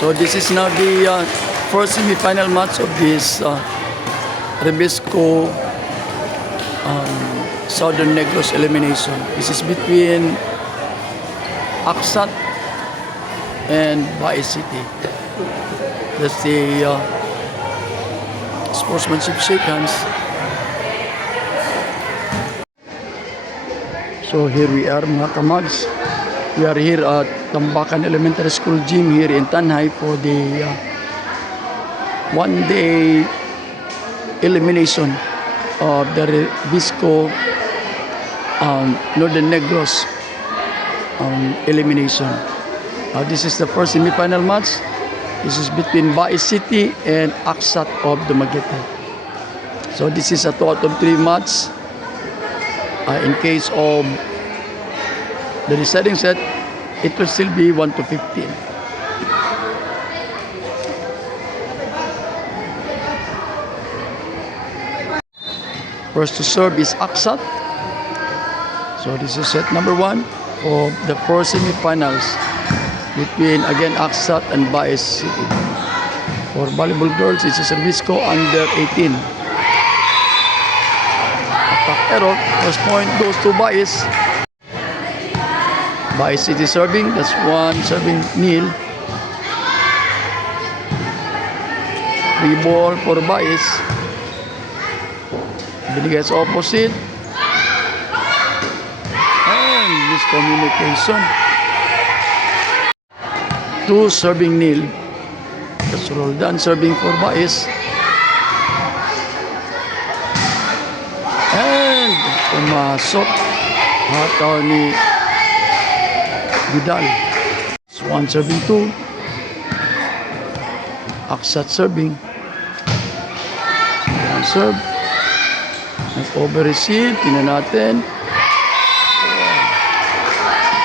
So this is now the first semi-final match of this Rebisco Southern Negros elimination. This is between Aksat and Baez City. That's the sportsmanship shake hands. So here we are, mga kamags. We are here at Tambakan Elementary School gym here in Tanhay for the one-day elimination of the Rebisco Northern Negros elimination. This is the first semi-final match. This is between Baez City and Aksat of Dumaguete. So this is a 2 out of 3 match. In case of the deciding set, it will still be 1 to 15. First to serve is Aksat. So this is set number 1 of the first semi-finals between again Aksat and Baez City. For volleyball girls, it's a Rebisco under 18. Attack error. First point goes to Baez. Baez City serving. That's one serving nil. Free ball for Baez. Binigay sa opposite. And miscommunication. 2 serving nil. That's Roldan serving for Baez. And pumasok. Hataw ni Vidal. It's 1 serving 2. Aksat serving. One serve. Nag-over-receive. Tingnan natin.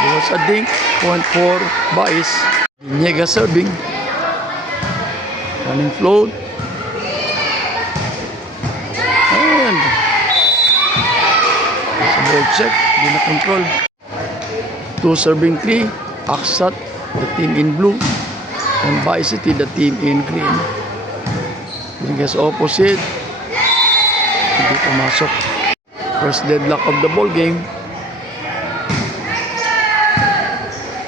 There was a dink. Point for Baez. Niega serving. Running float. And it's a ball check. Hindi na control. 2 serving 3. Aksat, the team in blue. And Baez City, the team in green. Binigay sa opposite. Hindi pumasok. First deadlock of the ball game.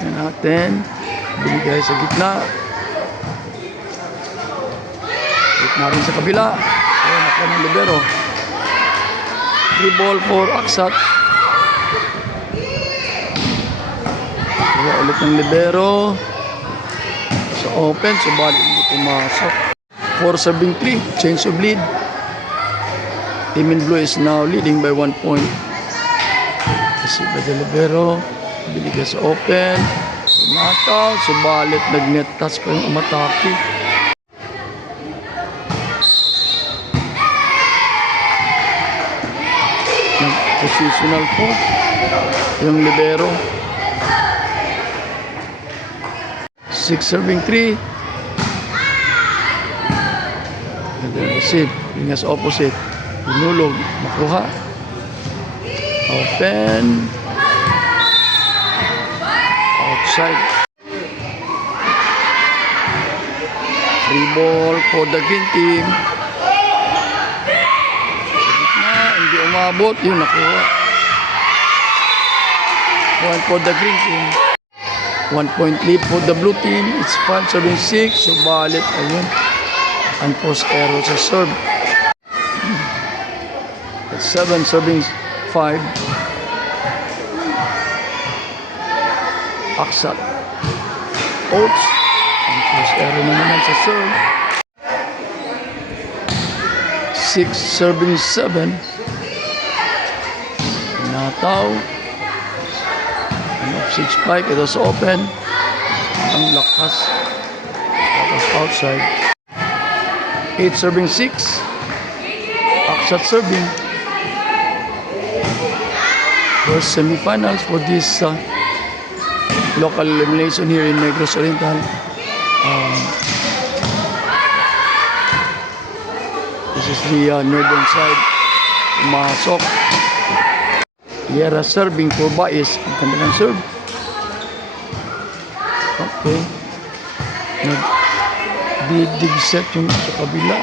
Yan natin. Binigay sa gitna. Gitna rin sa kabila. Ayan, nakuha ng libero. Free ball for Aksat. Kaya ulit ng libero. Sa open, subalit hindi pumasok. 4 serving 3. Change of lead. Team in blue is now leading by 1 point. Kasi ba the libero. Binigay sa open. Nataw. Subalit nag-net touch pa yung umatake. Nag-positional po yung libero. 6 serving 3. And then receive. Yung as opposite. Pinulog. Makuha. Open. Outside. Free ball for the green team. Sa gitna, hindi umabot. Yun, nakuha. Point for the green team. 1 point lead for the blue team. It's 5-7-6. Subalit, ayun. Unforced error sa serve. It's 7-7-5. Aksat. Oats. Unforced error na naman sa serve. 6-7. Nataw. Of 6-5, ito sa open. Ang lakas. Tapos outside. 8-6. Aksat serving. First semifinals for this local elimination here in Negros Oriental. This is the northern side. Masok. Yera serving for Bais. Ang ganda ng serve. Okay. Dig set yung sa kabila.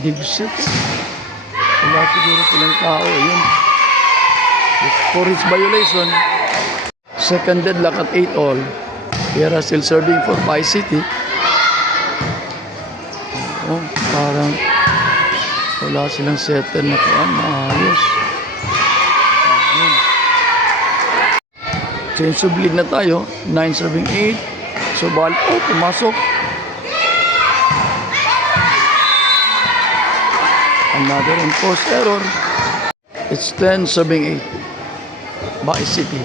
Dig set. Wala siguro silang tao. Yun. For its violation. Second deadlock at 8-all. Yera still serving for Bais City. Oh, parang wala silang setter na kuan. Maayos. Change of lead na tayo. 9-8. So, ball. Oh, pumasok. Another enforced error. It's 10-8. Bais City.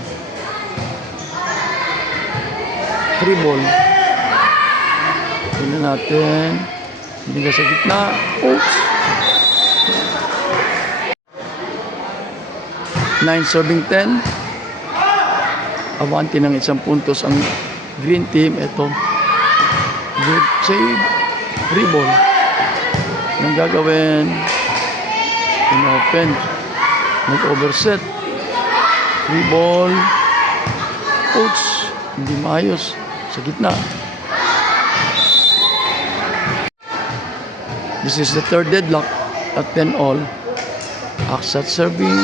Free ball. Tingnan natin. Hindi ka sa gitna. Oops. 9-10. Avanti ng isang puntos ang green team. Ito. Good save. Free ball. Nang gagawin. In-open. Nag-overset. Free ball. Ouch. Hindi maayos. Sa gitna. This is the third deadlock at 10-all. Aksat serving.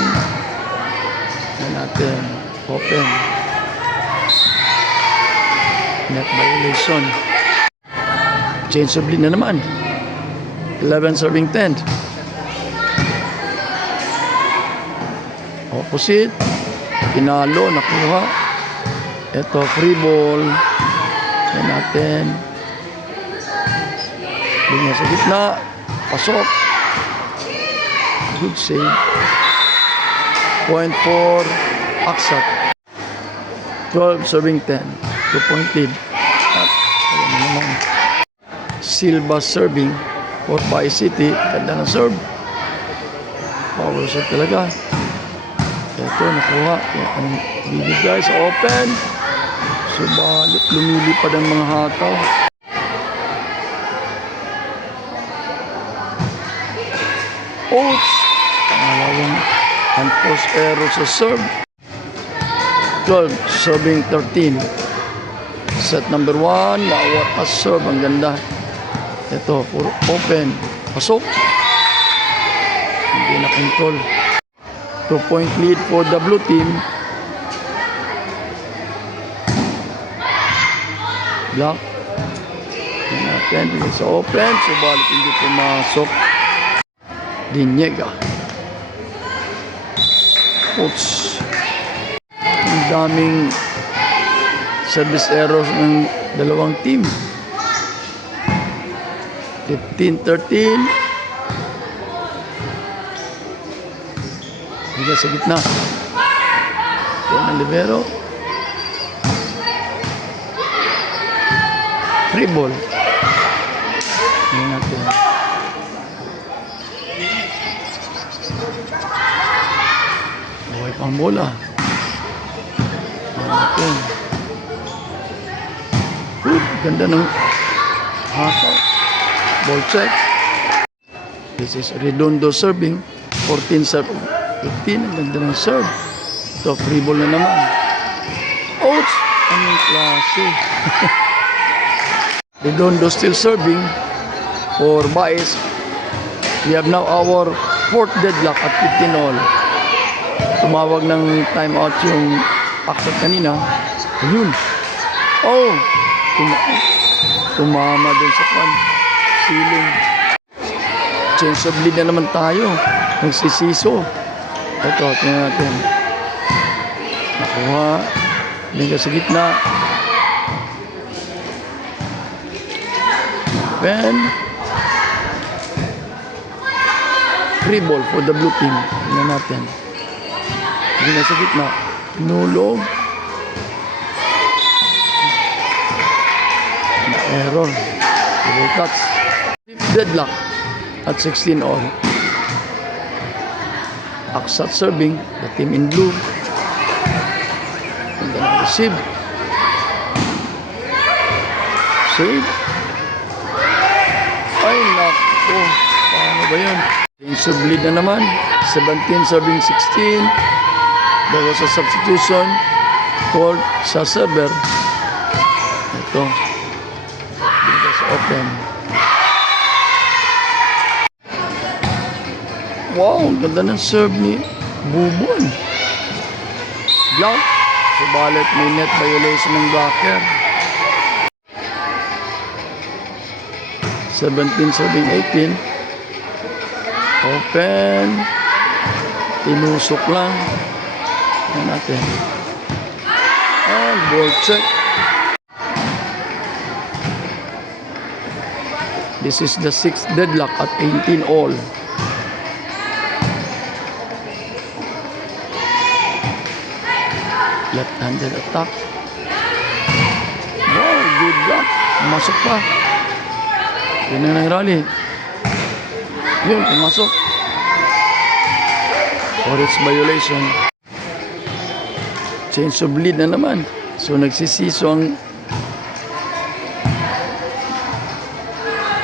Yan natin. Open. Net violation. Change of lead na naman. 11-10. Opposite. Pinalo. Nakuha. Ito. Free ball. Yan natin. Linya sa gitna. Pasok. Good save. Point for Aksat. 12-10. 2-point lead. At ayan naman. Silva serving for Bais City. Ganda ng serve. Power serve talaga. Ito, nakuha. Ang bibigay sa open. Subalit, lumilipad ang mga hataw. Ouch! Pangalawang unforced error sa serve. 12-13. Set number 1. Nawat as serve. Ang ganda. Ito, puro open. Pasok. Hindi na control. 2-point lead for the blue team. Block. Yan natin. Bigay sa open. Subalit hindi pumasok. Dinyega. Ouch. Ang daming service errors ng dalawang team. 15-13. Bigay sa gitna. Ito ang libero. Free ball. Tingnan natin. Okay pang bola. Tingnan natin. Ganda ng hataw. Ball check. This is Redondo serving. 14 serve. 15. Ang ganda ng serve. Ito, free ball na naman. Ouch! Anong klase? Redondo still serving for Baez. We have now our fourth deadlock at 15 all. Tumawag ng timeout yung actor kanina. Ayun. Oh! Tumama dun sa ceiling. Change of lead na naman tayo. Nagsisiso. Ito, tingnan natin. Nakuha. Liga sa gitna. Then, free ball for the blue team. Tingnan natin. Liga sa gitna. Nulog. Error. Double cuts. Deadlock at 16 all. Aksat serving. The team in blue. And then receive. Save. Ay, naku. Paano ba yun? Change of lead na naman. 17 serving 16. There was a substitution called sa server. Ito. Open. Wow, ganda ng serve ni Bubon. Block. Subalit may net violation ng blocker. 17 serving 18. Open. Tinusok lang. Yan natin. And ball check. This is the 6th deadlock at 18 all. Left-handed attack. Wow, good block. Masok pa. Yun na rally. Yun, pumasok. Forest violation. Change of lead na naman. So, nagsisiso ang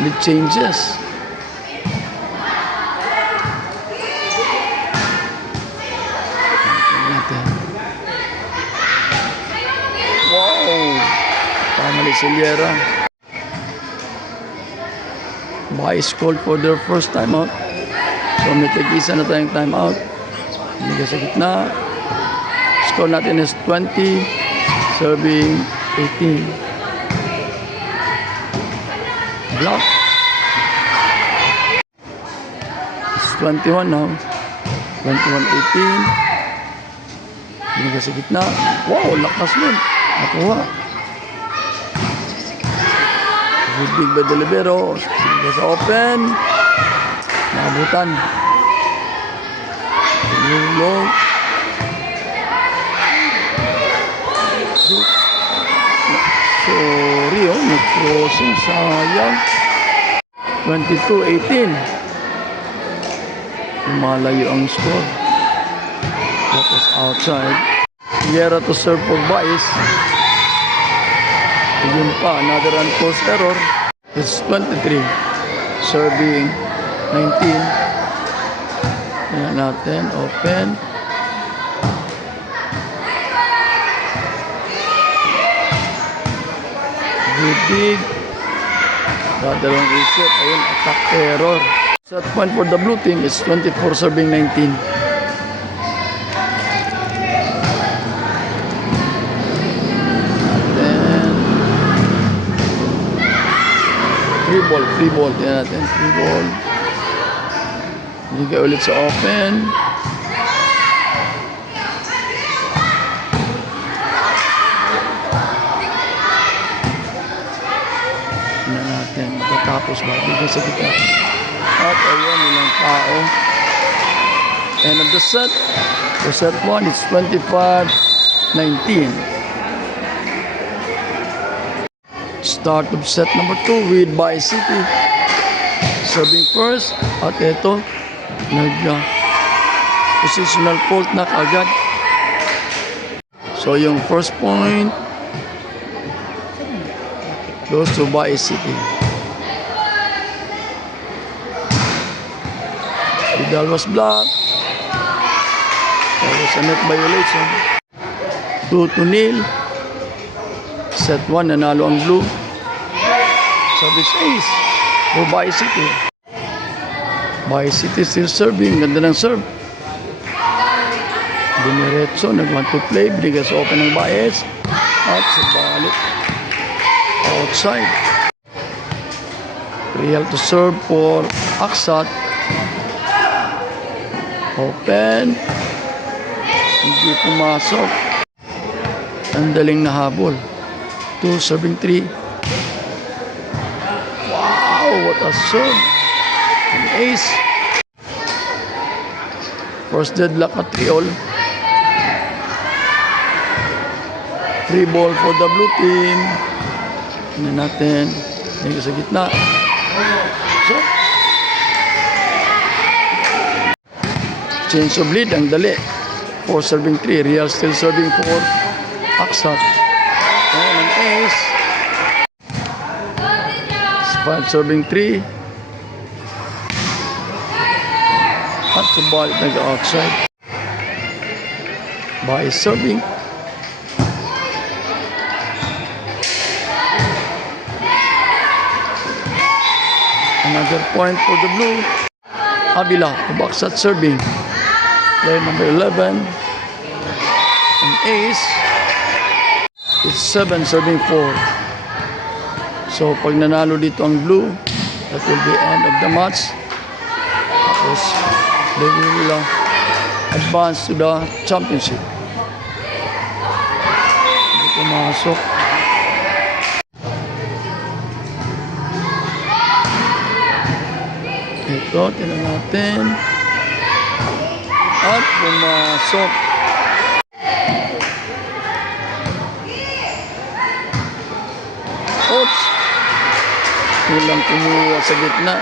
lead changes. Wow! Tamali si Liera. Baez called for their first timeout. So may tig-isa na tayong timeout. Liga sa gitna. Score natin is 20. Serving 18. Block. It's 21 now. 21-18. Liga sa gitna. Wow, lakas nun. Nakuha. Big by the libero. Liga sa open. Nakabutan. Long. Sorry, nag-crossing. Sayang. 22-18. Lumalayo ang score. That was outside. Liera to serve for Baez. Yun pa, another unforced error. It's 23. Serving 19. Ayan natin, open. Good dig. Dadalawang reset. Ayun, attack error. Set point for the blue team is 24 serving 19. Free ball. Tingnan natin. Free ball. Liga ulit sa open. Tingnan natin. Matatapos ba? Liga sa gitna. At ayun, ilang tao. End of the set. For set 1, it's 25-19. Start of set number 2 with Baez City. Serving first. At ito, positional fault na kagad. So yung first point goes to Baez City. Vidal was blocked. There was a net violation. 2-0. Set 1, nanalo ang blue. Service ace for Bae City. Bae City still serving. Ganda ng serve. Diniretso, nag-want to play. Binigas open ng Baez. At subalit. Outside. Real to serve for Aksat. Open. Hindi pumasok. Ang daling nahabol. 2 serving 3. Wow, what a serve. An ace. First deadlock at 3-all. Free ball for the blue team. Tingnan natin. Tingnan sa gitna. So, change of lead. Ang dali. 4 serving 3. Real still serving 4. Aksat. Ayan ang ace. 5 serving 3. At subalit nag-outside. Bae serving. Another point for the blue. Avila, Aksat serving. Player number 11. An ace. It's 7 serving 4. So pag nanalo dito ang blue, that will be end of the match. Tapos they will advance to the championship. Hindi pumasok. Ito, tinan natin. At pumasok. Oops! Walang kumuha sa gitna.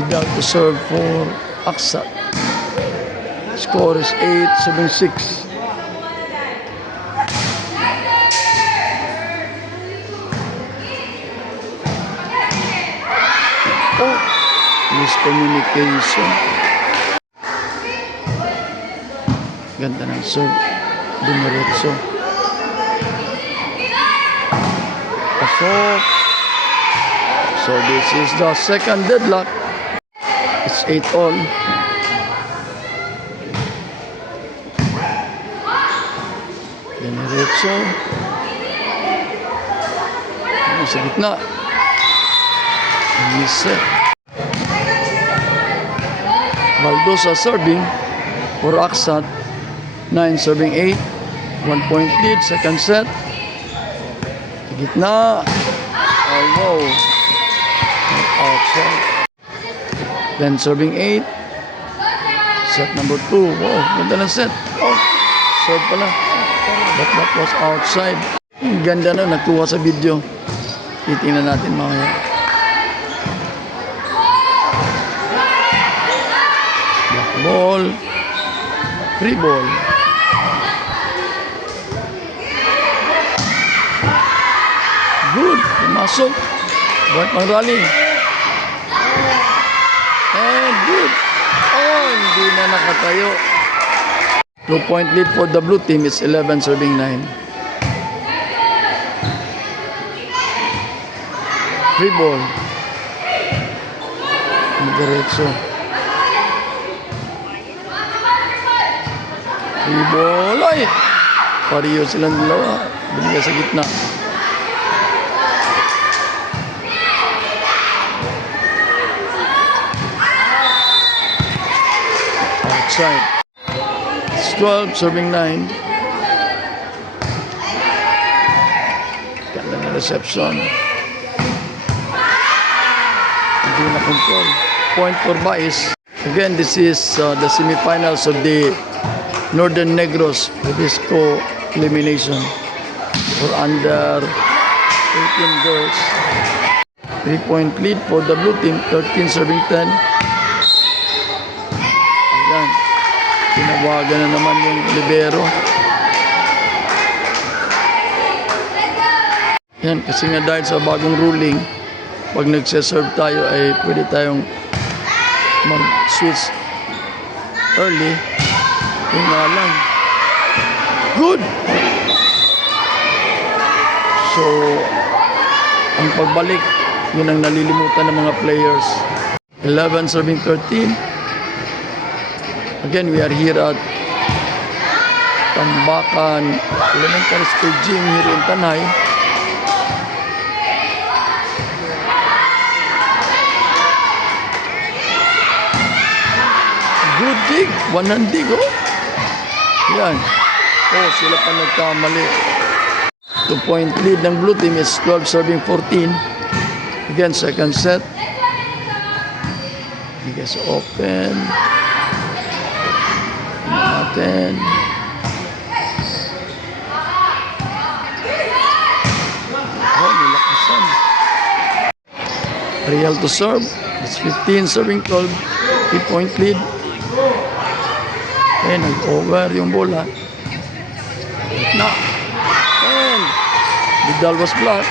Without to serve for Aksat. Score is 8-7-6. Oh! Miscommunication. Ganda ng serve. Dumiretso. Pasok. So this is the second deadlock. It's 8-all. Dumiretso. Sa gitna. Miset. Valdosa serving for Aksat. 9 serving 8. 1 point lead. Second set. Gitna. Oh, wow. Outside. Then serving 8. Set number 2. Wow. Ganda ng set. Oh. Serve pala. But that was outside. Ganda na. Nagkuha sa video. Titingnan natin mamaya. Ball, free ball. Good, pumasok. Buhat pang rally. And good. Oh, hindi na nakatayo. 2-point lead for the blue team is 11 serving 9. Free ball. Diretso. Free ball. Ay! Pariyo silang dalawa. Binigay sa gitna. Outside. It's 12, serving 9. Ganda na reception. Hindi na control. Point for Baez. Again, this is the semifinals of the Northern Negros Rubisco elimination for under 18 girls. 3-point lead for the blue team, 13 serving 10. Ayan, tinawagan na naman yung libero. Yan, kasi nga dahil sa bagong ruling, pag nagse-serve tayo ay pwede tayong mag-switch early. Yung nga lang. Good! So, ang pagbalik, yun ang nalilimutan ng mga players. 11 serving 13. Again, we are here at Tambakan Elementary School Gym here in Tanay. Good dig, one-hand dig, oh. Yan. Oh, sila pa nagkamali. 2-point lead ng blue team is 12 serving 14. Again, second set. Bigas open. Natin. Oh, nilakasan. Real to serve. It's 15 serving 12. 3-point lead. Okay, nag-over yung bola. Na. And Vidal was blocked.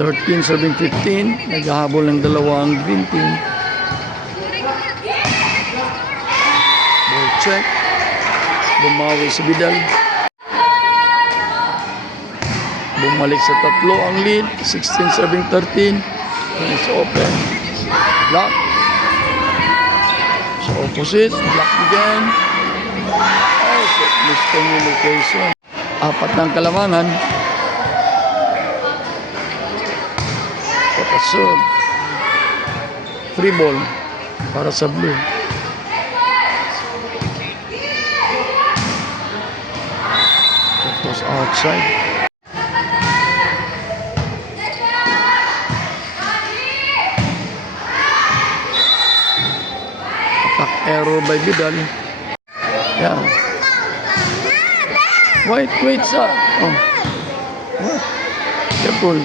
13 serving 15. Naghahabol ng dalawang green team. Ball check. Bumawi si Vidal. Bumalik sa tatlo ang lead. 16 serving 13. And it's open. Block. So opposite. Block again. Oh, so miscommunication. Apat ng kalamangan. Serve. Free ball para sa blue. That was outside. Attack error by Vidal. Yeah. Wait, sir. Oh. What? Careful.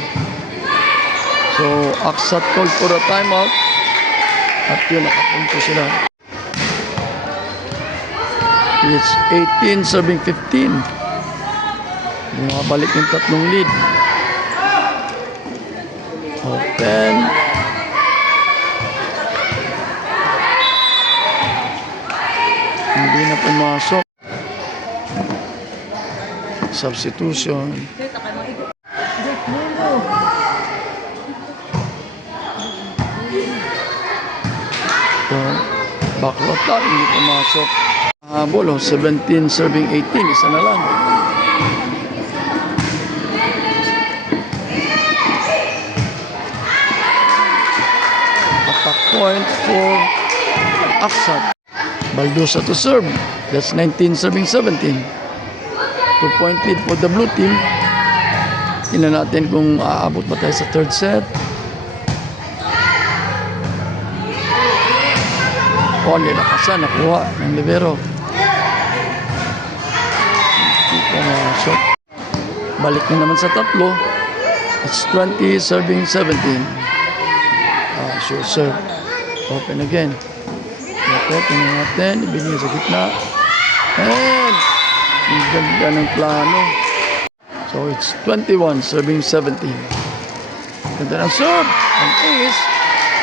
So, Aksat called for a timeout. At yun, nakapunto sila. It's 18 serving 15. Bumabalik yung tatlong lead. Open. Hindi na pumasok. Substitution. Backward lang, hindi pumasok. Habol, 17 serving 18, isa na lang. Attack point for Aksat. Baldosa to serve. That's 19 serving 17. 2-point lead for the blue team. Tingnan natin kung aabot ba tayo sa third set. Oh, nilakasan, nakuha ng libero. Shot. Balik na naman sa tatlo. It's 20 serving 17. Sure serve. Open again. Ito, tingnan natin. Ibigay sa gitna. And ang ganda ng plano. So it's 21 serving 17. Ganda ng serve. Ang ace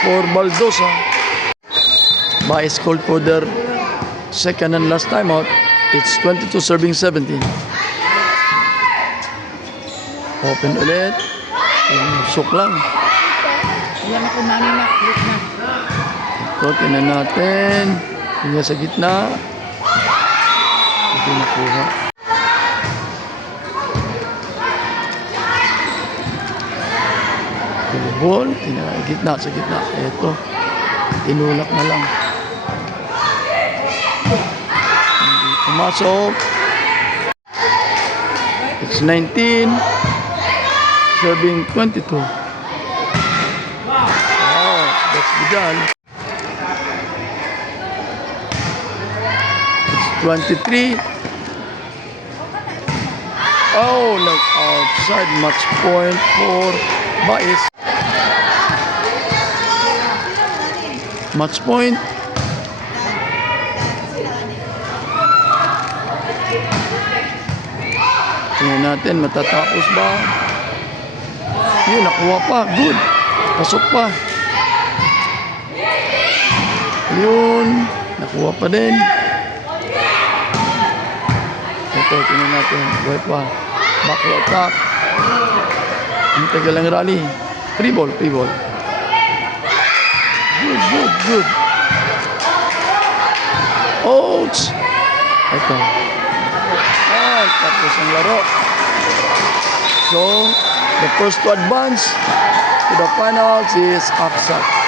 for Baldosa. Baez called for their second and last timeout. It's 22 serving 17. Open ulit. Sok lang. Yan ako manina. Look na. Ito, tinan natin. Tingnan sa gitna. Hindi nakuha. Ball. Tingnan gitna sa gitna. Ito. Tinulak na lang. Hindi pumasok. It's 19. Serving 22. Wow, that's Vidal. It's 23. Oh, look outside. Match point for Baez. Match point. Tingnan natin, matatapos ba? Yun, nakuha pa. Good. Pasok pa. Yun. Nakuha pa din. Ito, tingnan natin. Buhay pa. Back to attack. Ang tagal lang rally. Free ball, free ball. Good, good, good. Ouch! Ito. Tapos ang laro. So, the first to advance to the finals is Aksat.